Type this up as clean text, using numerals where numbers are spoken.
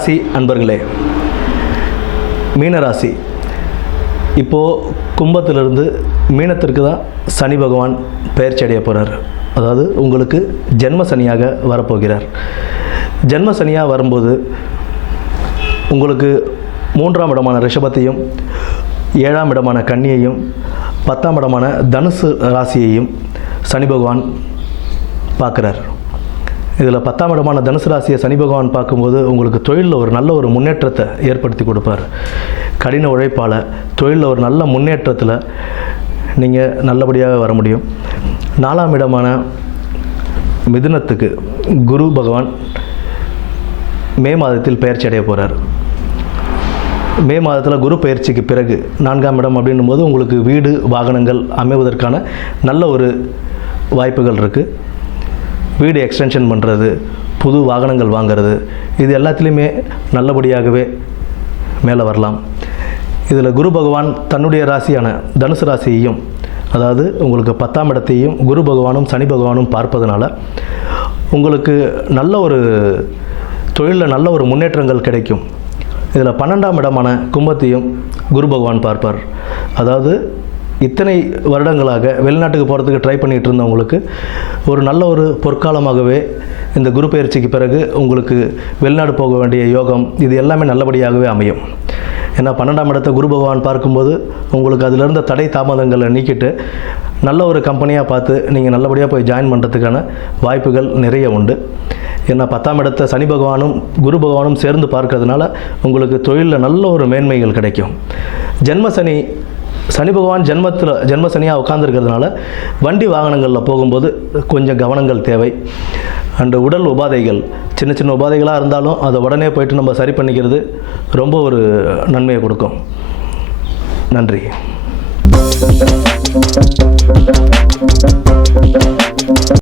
மீனராசி அன்பர்களே, மீனராசி இப்போது கும்பத்திலிருந்து மீனத்திற்கு தான் சனி பகவான் பெயர்ச்சி அடைய போகிறார். அதாவது உங்களுக்கு ஜென்ம சனியாக வரப்போகிறார். ஜென்ம சனியாக வரும்போது உங்களுக்கு 3ஆம் இடமான ரிஷபத்தையும் 7ஆம் இடமான கன்னியையும் 10ஆம் இடமான தனுசு ராசியையும் சனி பகவான் பார்க்குறார். இதில் 10ஆம் இடமான தனுசு ராசியை சனி பகவான் பார்க்கும்போது உங்களுக்கு தொழிலில் ஒரு நல்ல ஒரு முன்னேற்றத்தை ஏற்படுத்தி கொடுப்பார். கடின உழைப்பால் தொழிலில் ஒரு நல்ல முன்னேற்றத்தில் நீங்கள் நல்லபடியாக வர முடியும். 4ஆம் இடமான மிதுனத்துக்கு குரு பகவான் மே மாதத்தில் பெயர்ச்சி அடைய போகிறார். மே மாதத்தில் குரு பயிற்சிக்கு பிறகு 4ஆம் இடம் அப்படின்னும் போது உங்களுக்கு வீடு வாகனங்கள் அமைவதற்கான நல்ல ஒரு வாய்ப்புகள் இருக்குது. வீடு எக்ஸ்டென்ஷன் பண்ணுறது, புது வாகனங்கள் வாங்கிறது, இது எல்லாத்துலேயுமே நல்லபடியாகவே மேலே வரலாம். இதில் குரு பகவான் தன்னுடைய ராசியான தனுசு ராசியையும், அதாவது உங்களுக்கு 10ஆம் இடத்தையும் குரு பகவானும் சனி பகவானும் பார்ப்பதனால உங்களுக்கு நல்ல ஒரு தொழிலில் நல்ல ஒரு முன்னேற்றங்கள் கிடைக்கும். இதில் 12ஆம் இடமான கும்பத்தையும் குரு பகவான் பார்ப்பார். அதாவது இத்தனை வருடங்களாக வெளிநாட்டுக்கு போகிறதுக்கு ட்ரை பண்ணிகிட்டு இருந்தவங்களுக்கு ஒரு நல்ல ஒரு பொற்காலமாகவே இந்த குரு பயிற்சிக்கு பிறகு உங்களுக்கு வெளிநாடு போக வேண்டிய யோகம் இது எல்லாமே நல்லபடியாகவே அமையும். ஏன்னா 12ஆம் இடத்தை குரு பகவான் பார்க்கும்போது உங்களுக்கு அதில் இருந்த தடை தாமதங்களை நீக்கிட்டு நல்ல ஒரு கம்பெனியாக பார்த்து நீங்கள் நல்லபடியாக போய் ஜாயின் பண்ணுறதுக்கான வாய்ப்புகள் நிறைய உண்டு. ஏன்னா 10ஆம் இடத்தை சனி பகவானும் குரு பகவானும் சேர்ந்து பார்க்கறதுனால உங்களுக்கு தொழிலில் நல்ல ஒரு மேன்மைகள் கிடைக்கும். சனி பகவான் ஜென்ம சனியாக உட்கார்ந்துருக்கிறதுனால வண்டி வாகனங்களில் போகும்போது கொஞ்சம் கவனங்கள் தேவை. அண்டு உடல் உபாதைகள் சின்ன சின்ன உபாதைகளாக இருந்தாலும் அதை உடனே போயிட்டு நம்ம சரி பண்ணிக்கிறது ரொம்ப ஒரு நன்மையை கொடுக்கும். நன்றி.